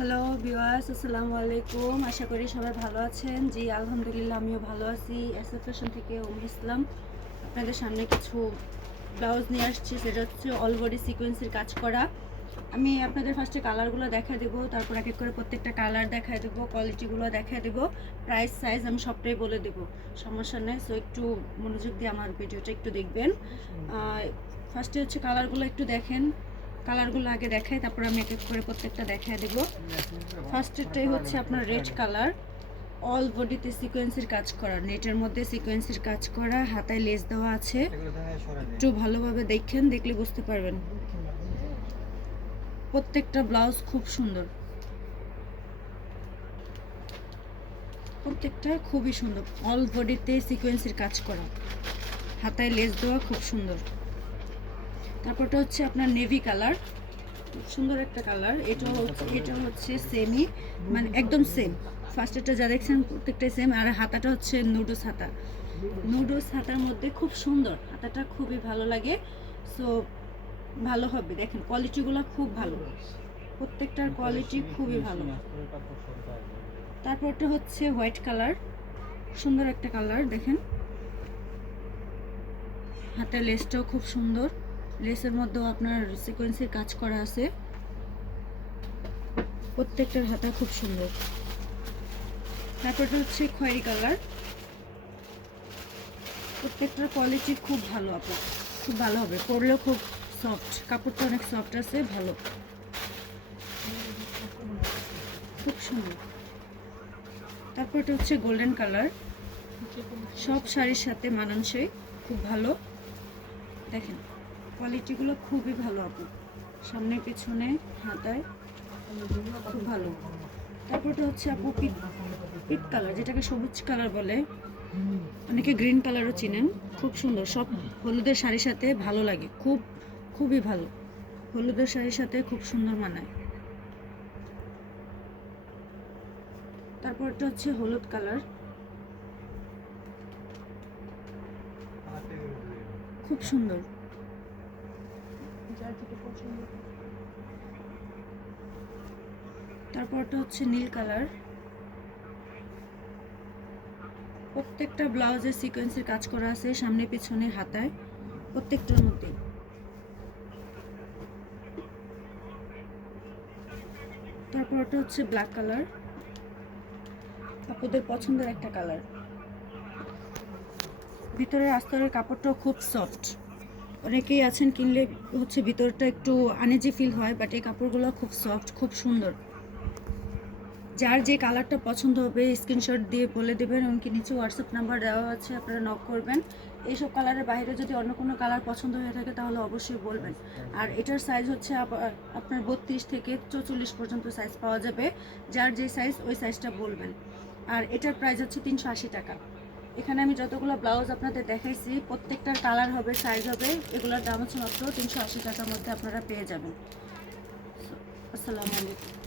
Hello viewers আসসালামু আলাইকুম। আশা করি সবাই ভালো আছেন। জি, আলহামদুলিল্লাহ, আমিও ভালো আছি। ফ্যাশন থেকে উম ইসলাম আপনাদের সামনে কিছু ব্লাউজ নিয়ে আসছি। সেটা হচ্ছে অল বডি সিকোয়েন্সের কাজ করা। আমি আপনাদের ফার্স্টে কালারগুলো দেখা দেবো, তারপর এক এক করে প্রত্যেকটা কালার দেখা দেবো কোয়ালিটিগুলো দেখা দেবো প্রাইস সাইজ আমি সবটাই বলে দেবো। সমস্যা নেই সো একটু মনোযোগ দিয়ে আমার ভিডিওটা একটু দেখবেন। ফার্স্টে হচ্ছে কালারগুলো একটু দেখেন। কালারগুলো আগে দেখাই, তারপর আমি এক এক করে প্রত্যেকটা দেখায় দেবো। ফার্স্টেরটাই হচ্ছে আপনার রেড কালার অল বডিতে সিকোয়েন্সের কাজ করা নেটের মধ্যে সিকোয়েন্সের কাজ করা, হাতায় লেস দেওয়া আছে। একটু ভালোভাবে দেখেন, দেখলে বুঝতে পারবেন। প্রত্যেকটা ব্লাউজ খুব সুন্দর। প্রত্যেকটা খুবই সুন্দর। অল বডিতে সিকোয়েন্সের কাজ করা। হাতায় লেস দেওয়া খুব সুন্দর। তারপরটা হচ্ছে আপনার নেভি কালার সুন্দর একটা কালার এটা হচ্ছে এটা হচ্ছে সেমি মানে একদম সেম ফার্স্ট ফার্স্টেরটা যা দেখছেন প্রত্যেকটাই সেম আর হাতাটা হচ্ছে নুডলস হাতা। নুডলস হাতার মধ্যে খুব সুন্দর। হাতাটা খুবই ভালো লাগে। সো ভালো হবে। দেখেন কোয়ালিটিগুলো খুব ভালো। প্রত্যেকটার কোয়ালিটি খুবই ভালো। তারপরটা হচ্ছে হোয়াইট কালার সুন্দর একটা কালার দেখেন। হাতের লেসটাও খুব সুন্দর। লেসের মধ্যেও আপনার সিকোয়েন্সের কাজ করা আছে। প্রত্যেকটার হাতা খুব সুন্দর। তারপরটা হচ্ছে খয়েরি কালার। প্রত্যেকটার কোয়ালিটি খুব ভালো আপনার। খুব ভালো হবে। পরলেও খুব সফট কাপড়টা অনেক সফট আছে, ভালো। খুব সুন্দর। তারপরটা হচ্ছে গোল্ডেন কালার সব শাড়ির সাথে মানানসই। খুব ভালো। দেখেন। কোয়ালিটিগুলো খুবই ভালো আপু। সামনে, পিছনে, হাতায় খুব ভালো। তারপরটা হচ্ছে আপু পিট পিট কালার যেটাকে সবুজ কালার বলে। অনেকে গ্রিন কালারও চিনেন। খুব সুন্দর। সব হলুদের শাড়ির সাথে ভালো লাগে। খুব, খুবই ভালো। হলুদের শাড়ির সাথে খুব সুন্দর মানায়। তারপরটা হচ্ছে হলুদ কালার খুব সুন্দর। তারপরটা হচ্ছে নীল কালার। প্রত্যেকটা ব্লাউজের সিকোয়েন্সের কাজ করা আছে সামনে পিছনে হাতায়, প্রত্যেকটার মধ্যে তারপরটা হচ্ছে ব্ল্যাক কালার আপুদের পছন্দের একটা কালার ভিতরের আস্তরের কাপড়টাও খুব সফট অনেকেই আছেন কিনলে হচ্ছে ভিতরটা একটু আনেজি ফিল হয় বাট এই কাপড়গুলো খুব সফট খুব সুন্দর। যার যে কালারটা পছন্দ হবে স্ক্রিনশট দিয়ে বলে দেবেন, এমনকি নিচে হোয়াটসঅ্যাপ নাম্বার দেওয়া আছে, আপনারা নক করবেন। এইসব কালারের বাইরে যদি অন্য কোনো কালার পছন্দ হয়ে থাকে, তাহলে অবশ্যই বলবেন। আর এটার সাইজ হচ্ছে আপ- আপনার বত্রিশ থেকে চৌচল্লিশ পর্যন্ত সাইজ পাওয়া যাবে। যার যে সাইজ ওই সাইজটা বলবেন। আর এটার প্রাইস হচ্ছে তিনশো আশি টাকা। এখানে আমি যতগুলো ব্লাউজ আপনাদের দেখাইছি, প্রত্যেকটার কালার হবে সাইজ হবে, এগুলোর দাম হচ্ছে মাত্র তিনশো আশি টাকার মধ্যে আপনারা পেয়ে যাবেন। আসসালামু আলাইকুম।